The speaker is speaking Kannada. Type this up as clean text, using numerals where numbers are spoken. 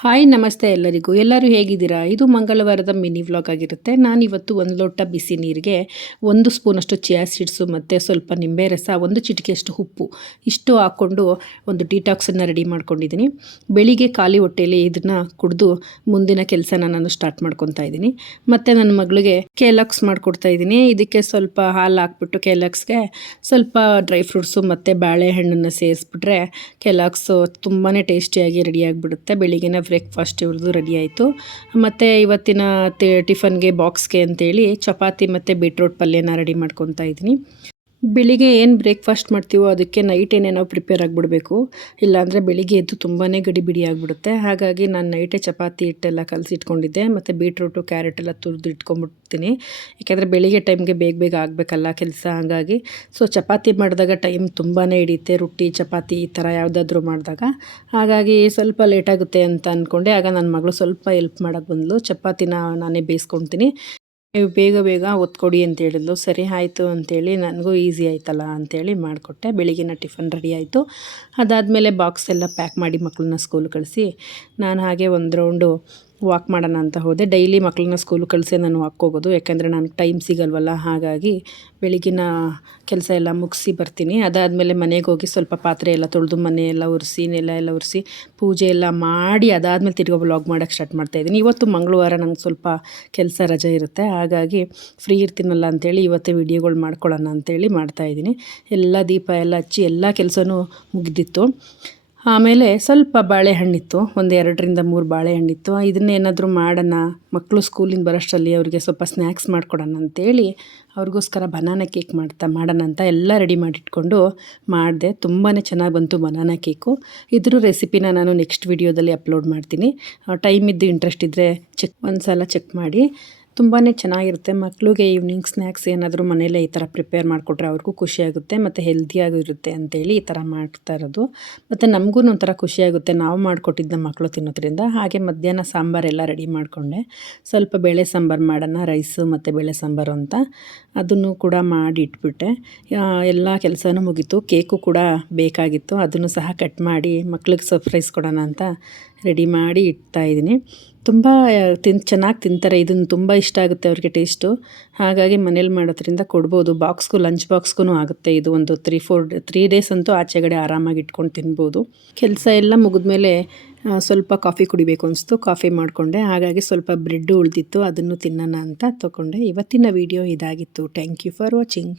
ಹಾಯ್ ನಮಸ್ತೆ ಎಲ್ಲರಿಗೂ. ಎಲ್ಲರೂ ಹೇಗಿದ್ದೀರಾ? ಇದು ಮಂಗಳವಾರದ ಮಿನಿ ವ್ಲಾಗ್ ಆಗಿರುತ್ತೆ. ನಾನಿವತ್ತು ಒಂದು ಲೋಟ ಬಿಸಿ ನೀರಿಗೆ 1 ಸ್ಪೂನಷ್ಟು ಚಿಯಾ ಸೀಡ್ಸು ಮತ್ತು ಸ್ವಲ್ಪ ನಿಂಬೆ ರಸ, 1 ಚಿಟಿಕೆಯಷ್ಟು ಉಪ್ಪು ಇಷ್ಟು ಹಾಕ್ಕೊಂಡು ಒಂದು ಡಿಟಾಕ್ಸನ್ನು ರೆಡಿ ಮಾಡ್ಕೊಂಡಿದ್ದೀನಿ. ಬೆಳಿಗ್ಗೆ ಖಾಲಿ ಹೊಟ್ಟೆಯಲ್ಲಿ ಇದನ್ನು ಕುಡಿದು ಮುಂದಿನ ಕೆಲಸನ ನಾನು ಸ್ಟಾರ್ಟ್ ಮಾಡ್ಕೊತಾ ಇದ್ದೀನಿ. ಮತ್ತು ನನ್ನ ಮಗಳಿಗೆ ಕೇಲಾಕ್ಸ್ ಮಾಡಿಕೊಡ್ತಾ ಇದ್ದೀನಿ. ಇದಕ್ಕೆ ಸ್ವಲ್ಪ ಹಾಲು ಹಾಕ್ಬಿಟ್ಟು ಕೇಲಾಕ್ಸ್ಗೆ ಸ್ವಲ್ಪ ಡ್ರೈ ಫ್ರೂಟ್ಸು ಮತ್ತು ಬಾಳೆಹಣ್ಣನ್ನು ಸೇರಿಸ್ಬಿಟ್ರೆ ಕೇಲಾಕ್ಸು ತುಂಬಾ ಟೇಸ್ಟಿಯಾಗಿ ರೆಡಿಯಾಗಿಬಿಡುತ್ತೆ. ಬೆಳಿಗ್ಗೆನ ಬ್ರೇಕ್ಫಾಸ್ಟ್ ಇವ್ರದ್ದು ರೆಡಿ ಆಯಿತು. ಮತ್ತು ಇವತ್ತಿನ ಟಿಫನ್ಗೆ ಬಾಕ್ಸ್ಗೆ ಅಂತೇಳಿ ಚಪಾತಿ ಮತ್ತು ಬೀಟ್ರೋಟ್ ಪಲ್ಯನ ರೆಡಿ ಮಾಡ್ಕೊತಾ ಇದ್ದೀನಿ. ಬೆಳಿಗ್ಗೆ ಏನು ಬ್ರೇಕ್ಫಾಸ್ಟ್ ಮಾಡ್ತೀವೋ ಅದಕ್ಕೆ ನೈಟೇನೆ ನಾವು ಪ್ರಿಪೇರ್ ಆಗಿಬಿಡಬೇಕು. ಇಲ್ಲಾಂದರೆ ಬೆಳಿಗ್ಗೆ ಎದ್ದು ತುಂಬಾ ಗಡಿಬಿಡಿ ಆಗಿಬಿಡುತ್ತೆ. ಹಾಗಾಗಿ ನಾನು ನೈಟೇ ಚಪಾತಿ ಹಿಟ್ಟೆಲ್ಲ ಕಲಸಿಟ್ಕೊಂಡಿದ್ದೆ ಮತ್ತು ಬೀಟ್ರೂಟು ಕ್ಯಾರೆಟ್ ಎಲ್ಲ ತುರಿದು ಇಟ್ಕೊಂಡ್ಬಿಡ್ತೀನಿ. ಯಾಕೆಂದರೆ ಬೆಳಿಗ್ಗೆ ಟೈಮ್ಗೆ ಬೇಗ ಬೇಗ ಆಗಬೇಕಲ್ಲ ಕೆಲಸ. ಹಾಗಾಗಿ ಚಪಾತಿ ಮಾಡಿದಾಗ ಟೈಮ್ ತುಂಬಾ ಹಿಡಿಯುತ್ತೆ. ರೊಟ್ಟಿ ಚಪಾತಿ ಈ ಥರ ಯಾವುದಾದ್ರೂ ಮಾಡಿದಾಗ ಹಾಗಾಗಿ ಸ್ವಲ್ಪ ಲೇಟಾಗುತ್ತೆ ಅಂತ ಅಂದ್ಕೊಂಡೆ. ಆಗ ನನ್ನ ಮಗಳು ಸ್ವಲ್ಪ ಹೆಲ್ಪ್ ಮಾಡೋಕ್ಕೆ ಬಂದಳು. ಚಪಾತಿನ ನಾನೇ ಬೇಯಿಸ್ಕೊಳ್ತೀನಿ, ನೀವು ಬೇಗ ಬೇಗ ಒತ್ಕೊಡಿ ಅಂತ ಹೇಳಿದ್ಲು. ಸರಿ ಆಯಿತು ಅಂತೇಳಿ ನನಗೂ ಈಸಿ ಆಯ್ತಲ್ಲ ಅಂಥೇಳಿ ಮಾಡಿಕೊಟ್ಟೆ. ಬೆಳಿಗ್ಗಿನ ಟಿಫನ್ ರೆಡಿ ಆಯಿತು. ಅದಾದಮೇಲೆ ಬಾಕ್ಸ್ ಎಲ್ಲ ಪ್ಯಾಕ್ ಮಾಡಿ ಮಕ್ಕಳನ್ನ ಸ್ಕೂಲ್ ಕಳಿಸಿ ನಾನು ಹಾಗೆ ಒಂದು ರೌಂಡು ವಾಕ್ ಮಾಡೋಣ ಅಂತ ಹೋದೆ. ಡೈಲಿ ಮಕ್ಕಳನ್ನ ಸ್ಕೂಲು ಕಳಿಸೇ ನಾನು ವಾಕ್ ಹೋಗೋದು, ಯಾಕೆಂದರೆ ನನಗೆ ಟೈಮ್ ಸಿಗಲ್ವಲ್ಲ. ಹಾಗಾಗಿ ಬೆಳಗಿನ ಕೆಲಸ ಎಲ್ಲ ಮುಗಿಸಿ ಬರ್ತೀನಿ. ಅದಾದಮೇಲೆ ಮನೆಗೆ ಹೋಗಿ ಸ್ವಲ್ಪ ಪಾತ್ರೆ ಎಲ್ಲ ತೊಳೆದು ಮನೆಯೆಲ್ಲ ಒರೆಸಿ ನೆಲ ಎಲ್ಲ ಒರೆಸಿ ಪೂಜೆ ಎಲ್ಲ ಮಾಡಿ ಅದಾದಮೇಲೆ ತಿರ್ಗೋ ವ್ಲಾಗ್ ಮಾಡೋಕ್ಕೆ ಸ್ಟಾರ್ಟ್ ಮಾಡ್ತಾಯಿದ್ದೀನಿ. ಇವತ್ತು ಮಂಗಳವಾರ ನಂಗೆ ಸ್ವಲ್ಪ ಕೆಲಸ ರಜೆ ಇರುತ್ತೆ. ಹಾಗಾಗಿ ಫ್ರೀ ಇರ್ತೀನಲ್ಲ ಅಂಥೇಳಿ ಇವತ್ತೇ ವೀಡಿಯೋಗಳು ಮಾಡ್ಕೊಳ್ಳೋಣ ಅಂಥೇಳಿ ಮಾಡ್ತಾಯಿದ್ದೀನಿ. ಎಲ್ಲ ದೀಪ ಎಲ್ಲ ಹಚ್ಚಿ ಎಲ್ಲ ಕೆಲಸನೂ ಮುಗಿದಿತ್ತು. ಆಮೇಲೆ ಸ್ವಲ್ಪ ಬಾಳೆಹಣ್ಣಿತ್ತು, ಒಂದು 2ರಿಂದ 3 ಬಾಳೆಹಣ್ಣಿತ್ತು. ಇದನ್ನೇನಾದರೂ ಮಾಡೋಣ, ಮಕ್ಕಳು ಸ್ಕೂಲಿಂದ ಬರೋಷ್ಟರಲ್ಲಿ ಅವ್ರಿಗೆ ಸ್ವಲ್ಪ ಸ್ನ್ಯಾಕ್ಸ್ ಮಾಡಿಕೊಡೋಣ ಅಂತೇಳಿ ಅವ್ರಿಗೋಸ್ಕರ ಬನಾನಾ ಕೇಕ್ ಮಾಡೋಣ ಅಂತ ಎಲ್ಲ ರೆಡಿ ಮಾಡಿಟ್ಕೊಂಡು ಮಾಡಿದೆ. ತುಂಬಾ ಚೆನ್ನಾಗಿ ಬಂತು ಬನಾನಾ ಕೇಕು. ಇದ್ರ ರೆಸಿಪಿನ ನಾನು ನೆಕ್ಸ್ಟ್ ವೀಡಿಯೋದಲ್ಲಿ ಅಪ್ಲೋಡ್ ಮಾಡ್ತೀನಿ. ಟೈಮ್ ಇದ್ದು ಇಂಟ್ರೆಸ್ಟ್ ಇದ್ದರೆ ಒಂದು ಸಲ ಚೆಕ್ ಮಾಡಿ. ತುಂಬಾ ಚೆನ್ನಾಗಿರುತ್ತೆ. ಮಕ್ಕಳಿಗೆ ಈವ್ನಿಂಗ್ ಸ್ನ್ಯಾಕ್ಸ್ ಏನಾದರೂ ಮನೇಲೇ ಈ ಥರ ಪ್ರಿಪೇರ್ ಮಾಡಿಕೊಟ್ರೆ ಅವ್ರಿಗೂ ಖುಷಿಯಾಗುತ್ತೆ ಮತ್ತು ಹೆಲ್ದಿಯಾಗೂ ಇರುತ್ತೆ ಅಂತೇಳಿ ಈ ಥರ ಮಾಡ್ತಾ ಇರೋದು. ಮತ್ತು ನಮಗೂ ಒಂಥರ ಖುಷಿಯಾಗುತ್ತೆ ನಾವು ಮಾಡಿಕೊಟ್ಟಿದ್ದ ಮಕ್ಕಳು ತಿನ್ನೋದ್ರಿಂದ. ಹಾಗೆ ಮಧ್ಯಾಹ್ನ ಸಾಂಬಾರೆಲ್ಲ ರೆಡಿ ಮಾಡಿಕೊಂಡೆ. ಸ್ವಲ್ಪ ಬೇಳೆ ಸಾಂಬಾರು ಮಾಡೋಣ, ರೈಸು ಮತ್ತು ಬೇಳೆ ಸಾಂಬಾರು ಅಂತ ಅದನ್ನು ಕೂಡ ಮಾಡಿ ಇಟ್ಬಿಟ್ಟೆ. ಎಲ್ಲ ಕೆಲಸನೂ ಮುಗೀತು. ಕೇಕು ಕೂಡ ಬೇಕಾಗಿತ್ತು, ಅದನ್ನು ಸಹ ಕಟ್ ಮಾಡಿ ಮಕ್ಳಿಗೆ ಸರ್ಪ್ರೈಸ್ ಕೊಡೋಣ ಅಂತ ರೆಡಿ ಮಾಡಿ ಇಡ್ತಾಯಿದ್ದೀನಿ. ತುಂಬ ಚೆನ್ನಾಗಿ ತಿಂತಾರೆ. ಇದನ್ನು ತುಂಬ ಇಷ್ಟ ಆಗುತ್ತೆ ಅವ್ರಿಗೆ ಟೇಸ್ಟು. ಹಾಗಾಗಿ ಮನೇಲಿ ಮಾಡೋದ್ರಿಂದ ಕೊಡ್ಬೋದು. ಬಾಕ್ಸ್ಗೂ ಲಂಚ್ ಬಾಕ್ಸ್ಗೂ ಆಗುತ್ತೆ. ಇದು ಒಂದು 3 ಡೇಸ್ ಅಂತೂ ಆಚೆಗಡೆ ಆರಾಮಾಗಿ ಇಟ್ಕೊಂಡು ತಿನ್ಬೋದು. ಕೆಲಸ ಎಲ್ಲ ಮುಗಿದ್ಮೇಲೆ ಸ್ವಲ್ಪ ಕಾಫಿ ಕುಡಿಬೇಕು ಅನಿಸ್ತು. ಕಾಫಿ ಮಾಡಿಕೊಂಡೆ. ಹಾಗಾಗಿ ಸ್ವಲ್ಪ ಬ್ರೆಡ್ಡು ಉಳಿದಿತ್ತು, ಅದನ್ನು ತಿನ್ನೋಣ ಅಂತ ತೊಗೊಂಡೆ. ಇವತ್ತಿನ ವಿಡಿಯೋ ಇದಾಗಿತ್ತು. Thank you for watching.